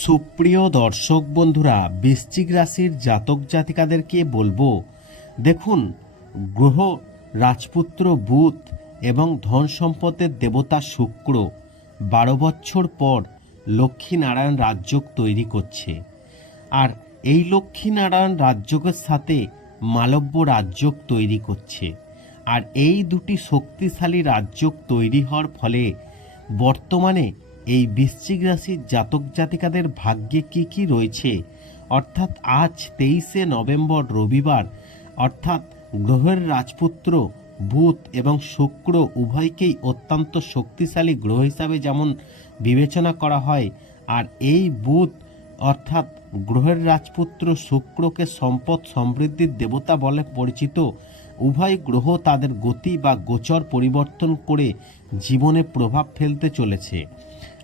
সুপ্রিয় দর্শক বন্ধুরা, বৃশ্চিক রাশির জাতক জাতিকাদেরকে বলব, দেখুন, গ্রহ, রাজপুত্র, বুধ এবং ধন সম্পদের দেবতা শুক্র বারো বছর পর লক্ষ্মীনারায়ণ রাজযোগ তৈরি করছে। আর এই লক্ষ্মীনারায়ণ রাজযোগের সাথে মালব্য রাজযোগ তৈরি করছে। আর এই দুটি শক্তিশালী রাজযোগ তৈরি হওয়ার ফলে বর্তমানে এই বৃশ্চিক রাশির জাতক জাতিকাদের ভাগ্যে কি কি রয়েছে? অর্থাৎ আজ তেইশে নভেম্বর রবিবার, অর্থাৎ গ্রহের রাজপুত্র, বুধ এবং শুক্র উভয়কেই অত্যন্ত শক্তিশালী গ্রহ হিসাবে যেমন বিবেচনা করা হয়, আর এই বুধ, অর্থাৎ গ্রহের রাজপুত্র শুক্রকে সম্পদ সমৃদ্ধির দেবতা বলে পরিচিত, উভয় গ্রহ তাদের গতি বা গোচর পরিবর্তন করে জীবনে প্রভাব ফেলতে চলেছে।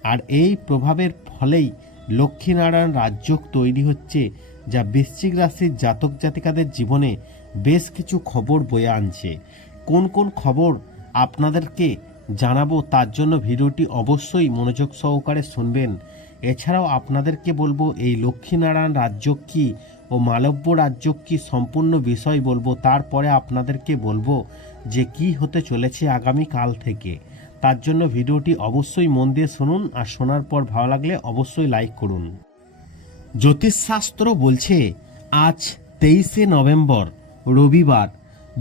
আর এই প্রভাবের ফলেই লক্ষ্মীনারায়ণ রাজযোগ তৈরি হচ্ছে, যা বৃশ্চিক রাশির জাতক জাতিকাদের জীবনে বেশ কিছু খবর বয়ে আনছে। কোন কোন খবর আপনাদেরকে জানাব তার জন্য ভিডিওটি অবশ্যই মনোযোগ সহকারে শুনবেন। এছাড়াও আপনাদেরকে বলব, এই লক্ষ্মীনারায়ণ রাজ্য কি ও মালব্য রাজ্য কি সম্পূর্ণ বিষয় বলব, তারপরে আপনাদেরকে বলব যে কি হতে চলেছে আগামী কাল থেকে। তার জন্য ভিডিওটি অবশ্যই মন দিয়ে শুনুন আর শোনার পর ভালো লাগলে অবশ্যই লাইক করুন। জ্যোতিষশাস্ত্র বলছে, আজ তেইশে নভেম্বর, রবিবার,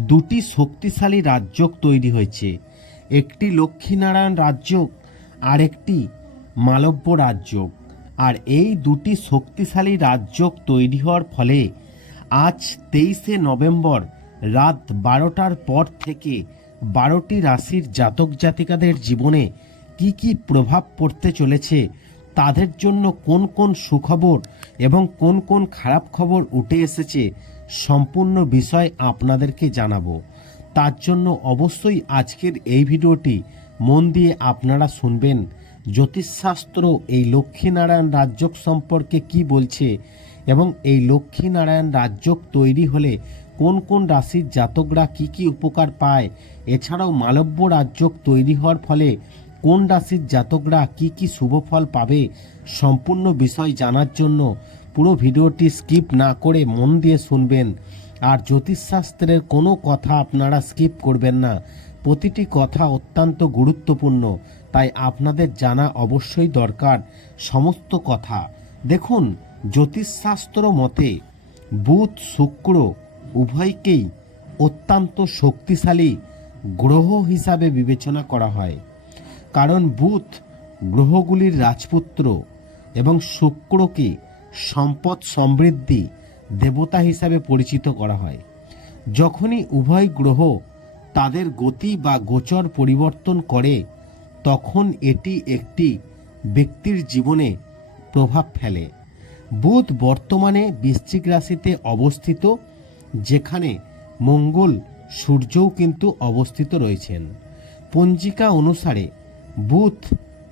দুটি শক্তিশালী রাজযোগ তৈরি হয়েছে। একটি লক্ষ্মীনারায়ণ রাজযোগ আর একটি মালব্য রাজযোগ। আর এই দুটি শক্তিশালী রাজযোগ তৈরি হওয়ার ফলে আজ তেইশে নভেম্বর রাত বারোটার পর থেকে বারোটি রাশির জাতক জাতিকাদের জীবনে কি কি প্রভাব পড়তে চলেছে, তাদের জন্য কোন কোন সুখবর এবং কোন কোন খারাপ খবর উঠে এসেছে সম্পূর্ণ বিষয় আপনাদেরকে জানাব। তার জন্য অবশ্যই আজকের এই ভিডিওটি মন দিয়ে আপনারা শুনবেন। জ্যোতিষশাস্ত্র এই লক্ষ্মীনারায়ণ রাজ্যক সম্পর্কে কি বলছে এবং এই লক্ষ্মীনারায়ণ রাজ্যক তৈরি হলে কোন কোন রাশির জাতকরা কি কি উপকার পায়? এছাড়াও মালব্য রাজযোগ তৈরি হওয়ার ফলে কোন রাশির জাতকরা কি কি শুভ ফল পাবে? সম্পূর্ণ বিষয় জানার জন্য পুরো ভিডিওটি স্কিপ না করে মন দিয়ে শুনবেন। আর জ্যোতিষশাস্ত্রের কোনো কথা আপনারা স্কিপ করবেন না। প্রতিটি কথা অত্যন্ত গুরুত্বপূর্ণ। তাই আপনাদের জানা অবশ্যই দরকার সমস্ত কথা। দেখুন, জ্যোতিষশাস্ত্র মতে বুধ, শুক্র উভয়কেই অত্যন্ত শক্তিশালী গ্রহ হিসাবে বিবেচনা করা হয়। কারণ বুধ গ্রহগুলির রাজপুত্র এবং শুক্রকে সম্পদ সমৃদ্ধি দেবতা হিসাবে পরিচিত করা হয়। যখনই উভয় গ্রহ তাদের গতি বা গোচর পরিবর্তন করে, তখন এটি একটি ব্যক্তির জীবনে প্রভাব ফেলে। বুধ বর্তমানে বৃশ্চিক রাশিতে অবস্থিত যেখানে মঙ্গল সূর্যও কিন্তু অবস্থিত রয়েছেন। পঞ্জিকা অনুসারে বুধ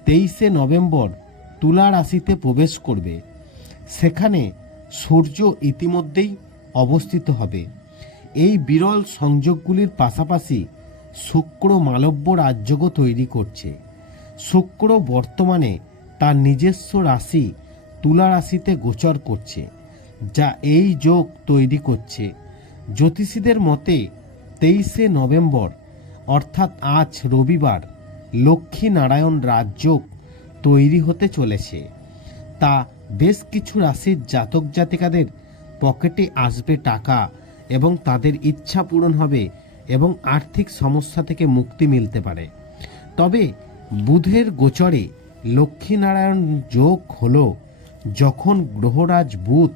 তেইশে নভেম্বর তুলা রাশিতে প্রবেশ করবে। সেখানে সূর্য ইতিমধ্যেই অবস্থিত হবে। এই বিরল সংযোগগুলির পাশাপাশি শুক্র মালব্য রাজ্যও তৈরি করছে। শুক্র বর্তমানে তার নিজস্ব রাশি তুলা রাশিতে গোচর করছে, যা এই যোগ তৈরি করছে। জ্যোতিষীদের মতে, তেইশে নভেম্বর, অর্থাৎ আজ রবিবার লক্ষ্মী নারায়ণ রাজযোগ তৈরি হতে চলেছে। তা বেশ কিছু রাশির জাতক জাতিকাদের পকেটে আসবে টাকা এবং তাদের ইচ্ছা পূরণ হবে এবং আর্থিক সমস্যা থেকে মুক্তি মিলতে পারে। তবে বুধের গোচরে লক্ষ্মীনারায়ণ যোগ হল যখন গ্রহরাজ বুধ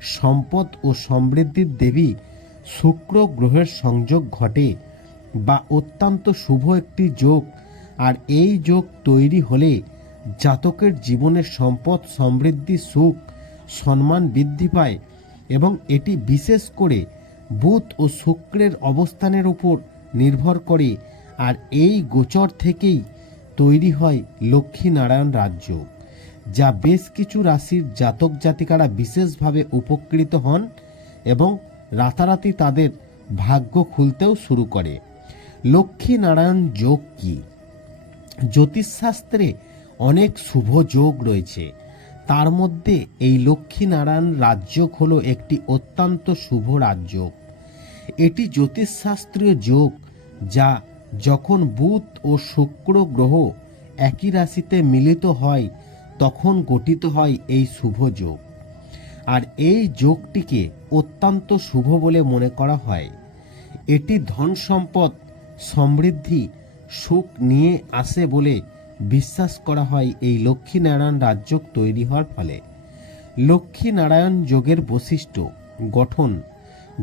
সম্পদ ও সমৃদ্ধির দেবী শুক্র গ্রহের সংযোগ ঘটে বা অত্যন্ত শুভ একটি যোগ, আর এই যোগ তৈরি হলে জাতকের জীবনের সম্পদ সমৃদ্ধি, সুখ, সম্মান বৃদ্ধি পায় এবং এটি বিশেষ করে বুধ ও শুক্রের অবস্থানের উপর নির্ভর করে, আর এই গোচর থেকেই তৈরি হয় লক্ষ্মীনারায়ণ রাজ্য, যা বেশ কিছু রাশির জাতক জাতিকারা বিশেষভাবে উপকৃত হন এবং রাতারাতি তাদের ভাগ্য খুলতেও শুরু করে। লক্ষ্মীনারায়ণ যোগ কী? জ্যোতিষশাস্ত্রে অনেক শুভ যোগ রয়েছে। তার মধ্যে এই লক্ষ্মীনারায়ণ রাজযোগ হলো একটি অত্যন্ত শুভ রাজযোগ। এটি জ্যোতিষশাস্ত্রীয় যোগ যা যখন বুধ ও শুক্র গ্রহ একই রাশিতে মিলিত হয়, তখন গঠিত হয় এই শুভ যোগ। আর এই যোগটিকে অত্যন্ত শুভ বলে মনে করা হয়। এটি ধন সম্পদ, সমৃদ্ধি, সুখ নিয়ে আসে বলে বিশ্বাস করা হয় এই লক্ষ্মীনারায়ণ রাজযোগ তৈরি হওয়ার ফলে। লক্ষ্মীনারায়ণ যোগের বৈশিষ্ট্য, গঠন,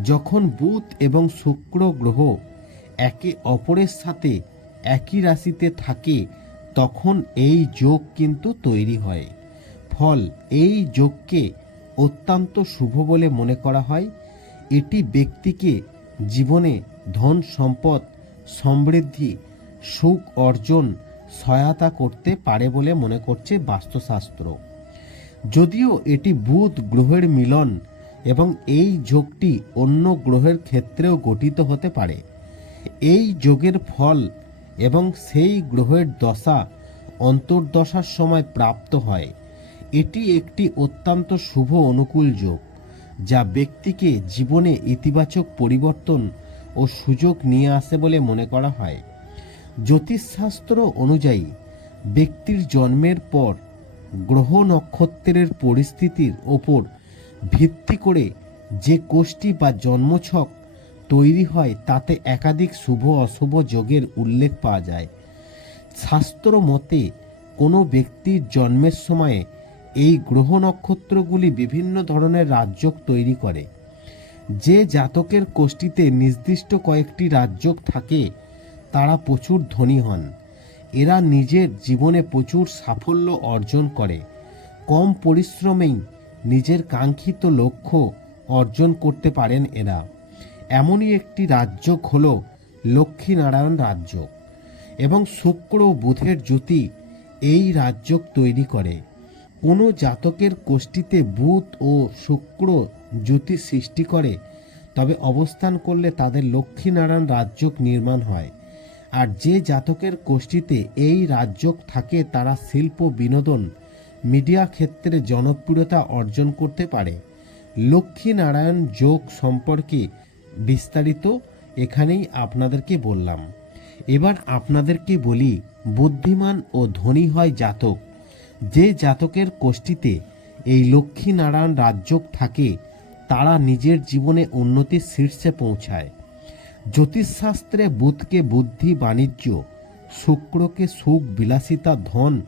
যখন বুধ এবং শুক্র গ্রহ একে অপরের সাথে একই রাশিতে থাকে, তখন এই যোগ কিন্তু তৈরি হয়। ফল এই যোগকে অত্যন্ত শুভ বলে মনে করা হয়। এটি ব্যক্তিকে জীবনে ধন সম্পদ সমৃদ্ধি, সুখ অর্জন, সহায়তা করতে পারে বলে মনে করছে বাস্তুশাস্ত্র। যদিও এটি বুধ গ্রহের মিলন এবং এই যোগটি অন্য গ্রহের ক্ষেত্রেও গঠিত হতে পারে। এই যোগের ফল এবং সেই গ্রহের দশা অন্তর্দশার সময় প্রাপ্ত হয়। এটি একটি অত্যন্ত শুভ অনুকূল যোগ, যা ব্যক্তিকে জীবনে ইতিবাচক পরিবর্তন ও সুযোগ নিয়ে আসে বলে মনে করা হয়। জ্যোতিষশাস্ত্র অনুযায়ী, ব্যক্তির জন্মের পর গ্রহ নক্ষত্রের পরিস্থিতির ওপর ভিত্তি করে যে কোষ্ঠী বা জন্মছক তৈরি হয়, তাতে একাধিক শুভ অশুভ যোগের উল্লেখ পাওয়া যায়। শাস্ত্র মতে, কোনো ব্যক্তির জন্মের সময়ে এই গ্রহ নক্ষত্রগুলি বিভিন্ন ধরনের রাজযোগ তৈরি করে। যে জাতকের কোষ্ঠীতে নির্দিষ্ট কয়েকটি রাজযোগ থাকে, তারা প্রচুর ধনী হন। এরা নিজের জীবনে প্রচুর সাফল্য অর্জন করে। কম পরিশ্রমেই নিজের কাঙ্ক্ষিত লক্ষ্য অর্জন করতে পারেন এরা। এমনই একটি রাজযোগ হল লক্ষ্মীনারায়ণ রাজযোগ। এবং শুক্র বুধের জ্যোতি এই রাজযোগ তৈরি করে। কোনো জাতকের কোষ্ঠীতে বুধ ও শুক্র জ্যোতি সৃষ্টি করে, তবে অবস্থান করলে তাদের লক্ষ্মীনারায়ণ রাজযোগ নির্মাণ হয়। আর যে জাতকের কোষ্ঠীতে এই রাজযোগ থাকে, তারা শিল্প, বিনোদন, মিডিয়া ক্ষেত্রে জনপ্রিয়তা অর্জন করতে পারে। লক্ষ্মীনারায়ণ যোগ সম্পর্কে বিস্তারিত এখানেই আপনাদেরকে বললাম। এবার আপনাদেরকে বলি, বুদ্ধিমান ও ধনী হয় জাতক। যে জাতকের কোষ্ঠীতে এই লক্ষ্মীনারায়ণ রাজযোগ থাকে, তারা নিজের জীবনে উন্নতির শীর্ষে পৌঁছায়। জ্যোতিষশাস্ত্রে বুধকে বুদ্ধি, বাণিজ্য, শুক্রকে সুখ, বিলাসিতা, ধন,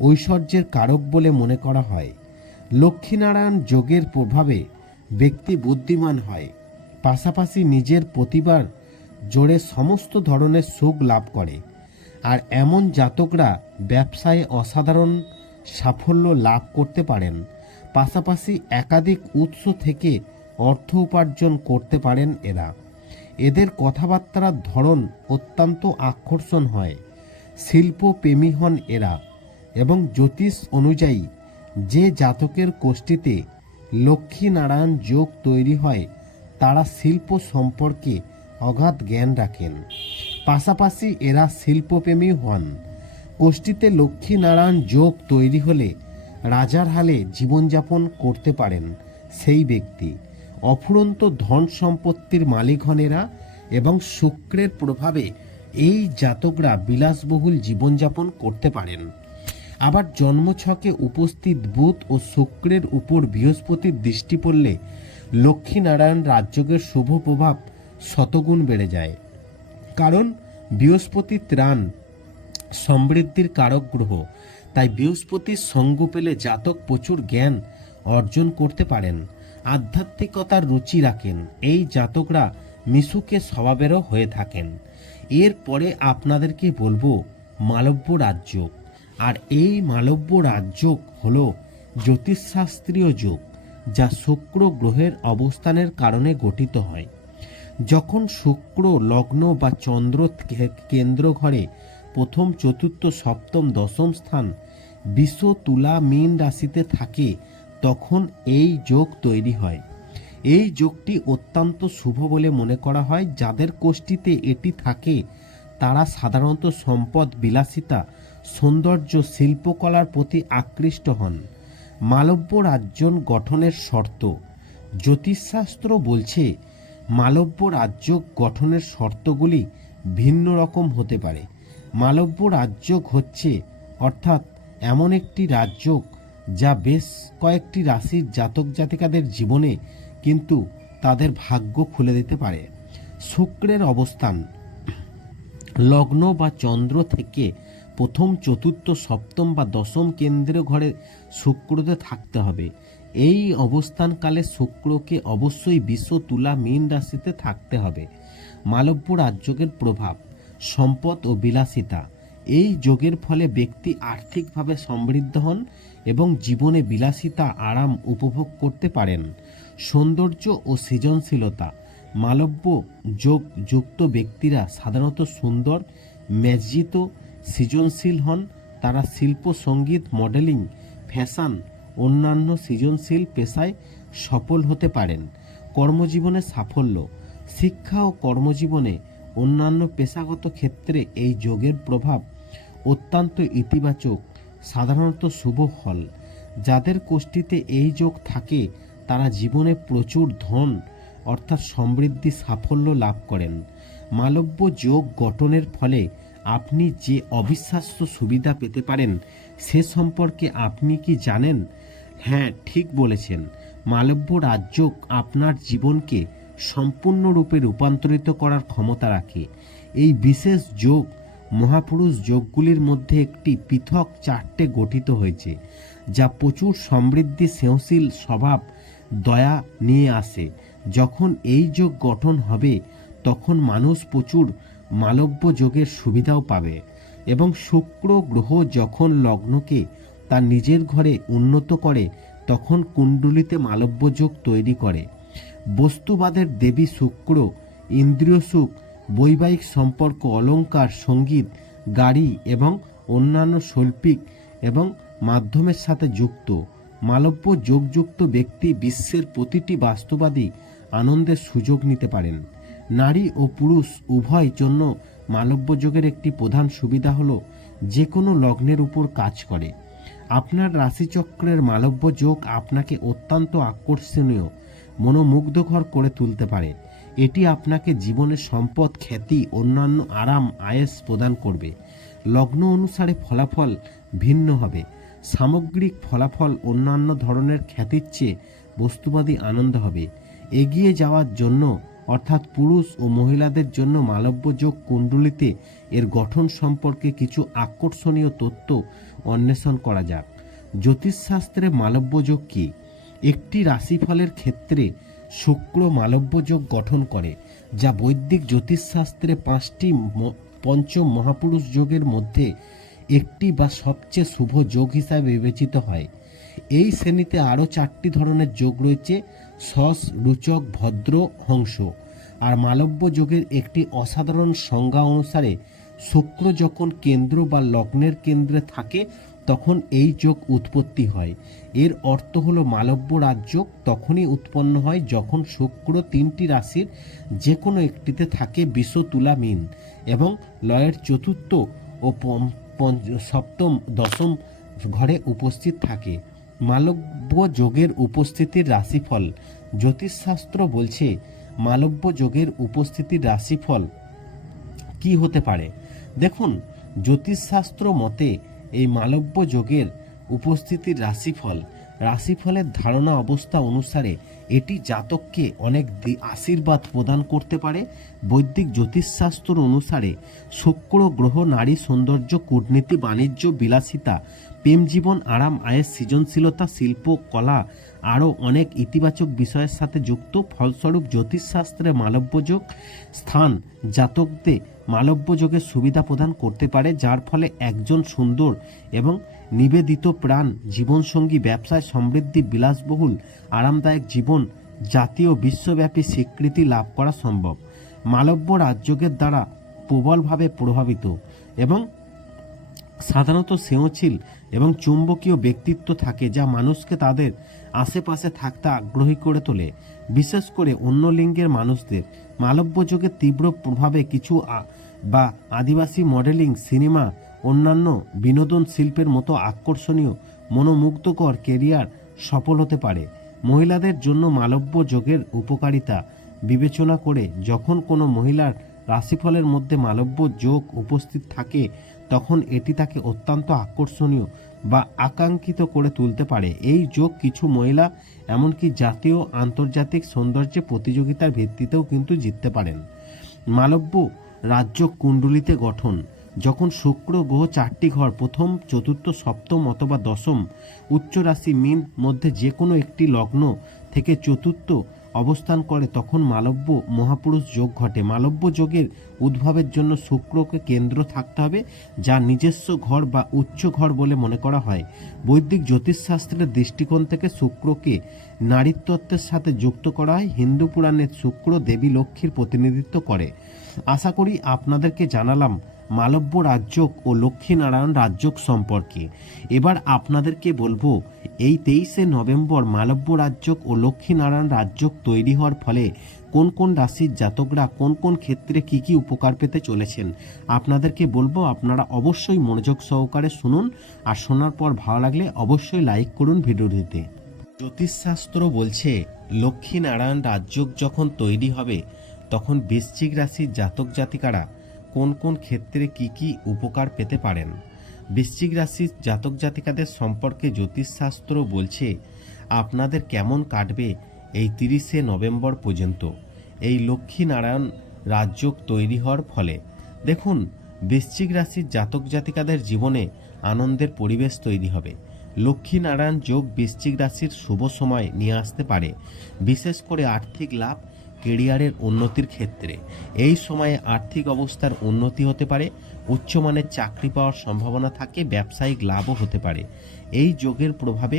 ঐশ্বর্যের কারক বলে মনে করা হয়। লক্ষ্মীনারায়ণ যোগের প্রভাবে ব্যক্তি বুদ্ধিমান হয়। পাশাপাশি নিজের প্রতিবার জোরে সমস্ত ধরনের সুখ লাভ করে। আর এমন জাতকরা ব্যবসায় অসাধারণ সাফল্য লাভ করতে পারেন। পাশাপাশি একাধিক উৎস থেকে অর্থ উপার্জন করতে পারেন এরা। এদের কথাবার্তার ধরন অত্যন্ত আকর্ষণ হয়। শিল্প প্রেমী হন এরা এবং জ্যোতিষ অনুযায়ী যে জাতকের কোষ্ঠীতে লক্ষ্মীনারায়ণ যোগ তৈরি হয়, তারা শিল্প সম্পর্কে অগাধ জ্ঞান রাখেন। পাশাপাশি এরা শিল্পপ্রেমী হন। কোষ্ঠীতে লক্ষ্মীনারায়ণ যোগ তৈরি হলে রাজার হালে জীবনযাপন করতে পারেন সেই ব্যক্তি। অফুরন্ত ধন সম্পত্তির মালিক হন এরা এবং শুক্রের প্রভাবে এই জাতকরা বিলাসবহুল জীবনযাপন করতে পারেন। আবার জন্মছকে উপস্থিত বুধ ও শুক্রের উপর বৃহস্পতির দৃষ্টি পড়লে লক্ষ্মীনারায়ণ রাজযোগের শুভ প্রভাব শতগুণ বেড়ে যায়। কারণ বৃহস্পতি ত্রাণ সমৃদ্ধির কারক গ্রহ। তাই বৃহস্পতির সঙ্গ পেলে জাতক প্রচুর জ্ঞান অর্জন করতে পারেন, আধ্যাত্মিকতার রুচি রাখেন, এই জাতকরা মিশুকে স্বভাবেরও হয়ে থাকেন। এরপরে আপনাদেরকে বলব মালব্য রাজ্য। আর এই মালব্য রাজ্য হল জ্যোতিষশাস্ত্রীয় যোগ, যা শুক্র গ্রহের অবস্থানের কারণে গঠিত হয়। যখন শুক্র, লগ্ন বা চন্দ্র কেন্দ্র ঘরে প্রথম, চতুর্থ, সপ্তম, দশম স্থান বিশ্ব তুলা মীন রাশিতে থাকে, তখন এই যোগ তৈরি হয়। এই যোগটি অত্যন্ত শুভ বলে মনে করা হয়। যাদের কোষ্ঠীতে এটি থাকে, তারা সাধারণত সম্পদ বিলাসিতা, সৌন্দর্য শিল্পকলার প্রতি আকৃষ্ট হন। মালব্য রাজ্য গঠনের শর্ত। জ্যোতিষশাস্ত্র বলছে, মালব্য রাজ্য গঠনের শর্তগুলি ভিন্ন রকম হতে পারে। মালব্য রাজ্য হচ্ছে, অর্থাৎ এমন একটি রাজ্য যা বেশ কয়েকটি রাশির জাতক জাতিকাদের জীবনে কিন্তু তাদের ভাগ্য খুলে দিতে পারে। শুক্রের অবস্থান। লগ্ন বা চন্দ্র থেকে প্রথম, চতুর্থ, সপ্তম বা দশম কেন্দ্রীয় ঘরে শুক্রতে থাকতে হবে। এই অবস্থানকালে শুক্রকে অবশ্যই বিশ্ব তুলা, মীন রাশিতে থাকতে হবে। মালব্য রাজযোগের প্রভাব। সম্পদ ও বিলাসিতা। এই যোগের ফলে ব্যক্তি আর্থিকভাবে সমৃদ্ধ হন এবং জীবনে বিলাসিতা, আরাম উপভোগ করতে পারেন। সৌন্দর্য ও সৃজনশীলতা। মালব্য যোগ যুক্ত ব্যক্তিরা সাধারণত সুন্দর, মেজ্জিত, সৃজনশীল হন। তারা শিল্প, সংগীত, মডেলিং, ফ্যাশন, অন্যান্য সৃজনশীল পেশায় সফল হতে পারেন। কর্মজীবনে সাফল্য। শিক্ষা ও কর্মজীবনে অন্যান্য পেশাগত ক্ষেত্রে এই যোগের প্রভাব অত্যন্ত ইতিবাচক, সাধারণত শুভ ফল। যাদের কোষ্ঠীতে এই যোগ থাকে, তারা জীবনে প্রচুর ধন, অর্থাৎ সমৃদ্ধি সাফল্য লাভ করেন। মালব্য যোগ গঠনের ফলে আপনি যে অবিশ্বাস্য সুবিধা পেতে পারেন, সে সম্পর্কে আপনি কি জানেন? হ্যাঁ ঠিক বলেছেন। মালব্য রাজ্য আপনার জীবনকে সম্পূর্ণরূপে রূপান্তরিত করার ক্ষমতা রাখে। এই বিশেষ যোগ মহাপুরুষ যোগগুলির মধ্যে একটি পৃথক চারটে গঠিত হয়েছে, যা প্রচুর সমৃদ্ধি স্নেহশীল স্বভাব, দয়া নিয়ে আসে। যখন এই যোগ গঠন হবে, তখন মানুষ প্রচুর মালব্য যোগের সুবিধাও পাবে এবং শুক্র গ্রহ যখন লগ্নকে তার নিজের ঘরে উন্নত করে, তখন কুণ্ডলিতে মালব্য যোগ তৈরি করে। বস্তুবাদের দেবী শুক্র, ইন্দ্রিয় সুখ, বৈবাহিক সম্পর্ক, অলঙ্কার, সংগীত, গাড়ি এবং অন্যান্য শৈল্পিক এবং মাধ্যমের সাথে যুক্ত। মালব্য যোগযুক্ত ব্যক্তি বিশ্বের প্রতিটি বাস্তবাদী আনন্দের সুযোগ নিতে পারেন। নারী ও পুরুষ উভয় জন্য মালব্য যোগের একটি প্রধান সুবিধা হলো যে কোনো লগ্নের উপর কাজ করে। আপনার রাশিচক্রের মালব্য যোগ আপনাকে অত্যন্ত আকর্ষণীয় মনোমুগ্ধকর করে তুলতে পারে। এটি আপনাকে জীবনের সম্পদ, খ্যাতি, অন্যান্য আরাম, আয়েস প্রদান করবে। লগ্ন অনুসারে ফলাফল ভিন্ন হবে। সামগ্রিক ফলাফল অন্যান্য ধরনের খ্যাতির চেয়ে বস্তুবাদী আনন্দ হবে। এগিয়ে যাওয়ার জন্য, অর্থাৎ পুরুষ ও মহিলাদের জন্য মালব্য যোগ কুণ্ডলিতে এর গঠন সম্পর্কে কিছু আকর্ষণীয় তথ্য অন্বেষণ করা যাক। জ্যোতিষশাস্ত্রে মালব্য যোগ কী? একটি রাশিফলের ক্ষেত্রে শুক্র মালব্য যোগ গঠন করে, যা বৈদিক জ্যোতিষশাস্ত্রে পাঁচটি পঞ্চম মহাপুরুষ যোগের মধ্যে একটি বা সবচেয়ে শুভ যোগ হিসাবে বিবেচিত হয়। এই শ্রেণীতে আরও চারটি ধরনের যোগ রয়েছে, সস, রুচক, ভদ্র, হংস। আর মালব্য যোগের একটি অসাধারণ সংজ্ঞা অনুসারে, শুক্র যখন কেন্দ্র বা লগ্নের কেন্দ্রে থাকে তখন এই যোগ উৎপত্তি হয়। এর অর্থ হলো মালব্য রাজ্য তখনই উৎপন্ন হয় যখন শুক্র তিনটি রাশির যে কোনো একটিতে থাকে বিষ তুলা মিন এবং লয়ের চতুর্থ ও সপ্তম, দশম ঘরে উপস্থিত থাকে। মালব্য যোগের উপস্থিতির রাশিফল জ্যোতিষশাস্ত্র বলছে মালব্য যোগের উপস্থিতির রাশিফল কি হতে পারে? দেখুন, জ্যোতিষশাস্ত্র মতে এই মালব্য যোগের উপস্থিতির রাশিফল। রাশিফলের ধারণা অবস্থা অনুসারে এটি জাতককে অনেক আশীর্বাদ প্রদান করতে পারে। বৈদিক জ্যোতিষশাস্ত্র অনুসারে শুক্র, গ্রহ, নারী, সৌন্দর্য, কূটনীতি, বাণিজ্য, বিলাসিতা, প্রেম জীবন, আরাম, আয়ের সৃজনশীলতা, শিল্প, কলা আরও অনেক ইতিবাচক বিষয়ের সাথে যুক্ত। ফলস্বরূপ জ্যোতিষশাস্ত্রে মালব্যযোগ স্থান জাতকদের মালব্যযোগের সুবিধা প্রদান করতে পারে, যার ফলে একজন সুন্দর এবং নিবেদিত প্রাণ, জীবনসঙ্গী, ব্যবসায় সমৃদ্ধি, বিলাসবহুল, আরামদায়ক জীবন, জাতীয় বিশ্বব্যাপী স্বীকৃতি লাভ করা সম্ভব। মালব্য রাজযোগের দ্বারা প্রবলভাবে প্রভাবিত এবং সাধারণত স্নেহশীল এবং চুম্বকীয় ব্যক্তিত্ব থাকে, যা মানুষকে তাদের আশেপাশে থাকতে আগ্রহী করে তোলে। বিশেষ করে অন্য লিঙ্গের মানুষদের। মালব্য যোগের তীব্র প্রভাবে কিছু বা আদিবাসী মডেলিং, সিনেমা, অন্যান্য বিনোদন শিল্পের মতো আকর্ষণীয়, মনোমুগ্ধকর কেরিয়ার সফল হতে পারে। মহিলাদের জন্য মালব্য যোগের উপকারিতা বিবেচনা করে যখন কোনো মহিলার রাশিফলের মধ্যে মালব্য যোগ উপস্থিত থাকে, তখন এটি তাকে অত্যন্ত আকর্ষণীয় বা আকাঙ্ক্ষিত করে তুলতে পারে। এই যোগ কিছু মহিলা, এমনকি জাতীয় আন্তর্জাতিক সৌন্দর্যে প্রতিযোগিতার ভিত্তিতেও কিন্তু জিততে পারেন। মালব্য রাজ্য কুণ্ডলিতে গঠন। যখন শুক্র গ্রহ চারটি ঘর, প্রথম, চতুর্থ, সপ্তম অথবা দশম উচ্চ রাশি মিন মধ্যে যে কোনো একটি লগ্ন থেকে চতুর্থ অবস্থান করে, তখন মালব্য মহাপুরুষ যোগ ঘটে। মালব্য যোগের উদ্ভবের জন্য শুক্রকে কেন্দ্র থাকতে হবে, যা নিজস্ব ঘর বা উচ্চ ঘর বলে মনে করা হয়। বৈদিক জ্যোতিষশাস্ত্রের দৃষ্টিকোণ থেকে শুক্রকে নারীত্বের সাথে যুক্ত করা হয়। হিন্দু পুরাণের শুক্র দেবী লক্ষ্মীর প্রতিনিধিত্ব করে। আশা করি আপনাদেরকে জানালাম মালব্য রাজ্যক ও লক্ষ্মীনারায়ণ রাজ্যক সম্পর্কে। এবার আপনাদেরকে বলব, এই তেইশে নভেম্বর মালব্য রাজ্যক ও লক্ষ্মীনারায়ণ রাজ্যক তৈরি হওয়ার ফলে কোন কোন রাশির জাতকরা কোন কোন ক্ষেত্রে কি কি উপকার পেতে চলেছেন, আপনাদেরকে বলব, আপনারা অবশ্যই মনোযোগ সহকারে শুনুন আর শোনার পর ভালো লাগলে অবশ্যই লাইক করুন ভিডিওটিতে। জ্যোতিষশাস্ত্র বলছে, লক্ষ্মীনারায়ণ রাজ্যক যখন তৈরি হবে, তখন বৃশ্চিক রাশির জাতক জাতিকারা কোন কোন ক্ষেত্রে কি কি উপকার পেতে পারেন? বৃশ্চিক রাশির জাতক জাতিকাদের সম্পর্কে জ্যোতিষশাস্ত্র বলছে, আপনাদের কেমন কাটবে এই তিরিশে নভেম্বর পর্যন্ত? এই লক্ষ্মীনারায়ণ রাজ্যক তৈরি হওয়ার ফলে। দেখুন, বৃশ্চিক রাশির জাতক জাতিকাদের জীবনে আনন্দের পরিবেশ তৈরি হবে। লক্ষ্মীনারায়ণ যোগ বৃশ্চিক রাশির শুভ সময় নিয়ে আসতে পারে। বিশেষ করে আর্থিক লাভ কেরিয়ারের উন্নতির ক্ষেত্রে। এই সময়ে আর্থিক অবস্থার উন্নতি হতে পারে উচ্চমানের চাকরি পাওয়ার সম্ভাবনা থাকে, ব্যবসায়িক লাভও হতে পারে। এই যোগের প্রভাবে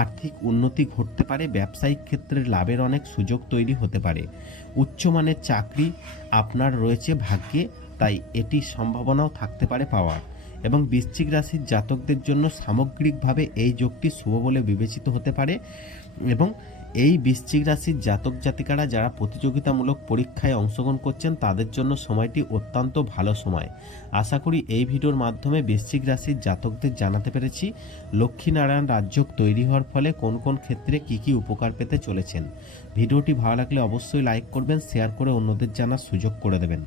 আর্থিক উন্নতি ঘটতে পারে, ব্যবসায়িক ক্ষেত্রে লাভের অনেক সুযোগ তৈরি হতে পারে। উচ্চমানের চাকরি আপনার রয়েছে ভাগ্যে, তাই এটি সম্ভাবনাও থাকতে পারে পাওয়ার। এবং বৃশ্চিক রাশির জাতকদের জন্য সামগ্রিকভাবে এই যোগটি শুভ বলে বিবেচিত হতে পারে এবং এই বৃশ্চিক রাশির জাতক জাতিকারা যারা প্রতিযোগিতামূলক পরীক্ষায় অংশগ্রহণ করছেন, তাদের জন্য সময়টি অত্যন্ত ভালো সময়। আশা করি এই ভিডিওর মাধ্যমে বৃশ্চিক রাশির জাতকদের জানাতে পেরেছি, লক্ষ্মীনারায়ণ রাজ্যক তৈরি হওয়ার ফলে কোন কোন ক্ষেত্রে কি কি উপকার পেতে চলেছেন। ভিডিওটি ভালো লাগলে অবশ্যই লাইক করবেন, শেয়ার করে অন্যদের জানার সুযোগ করে দেবেন।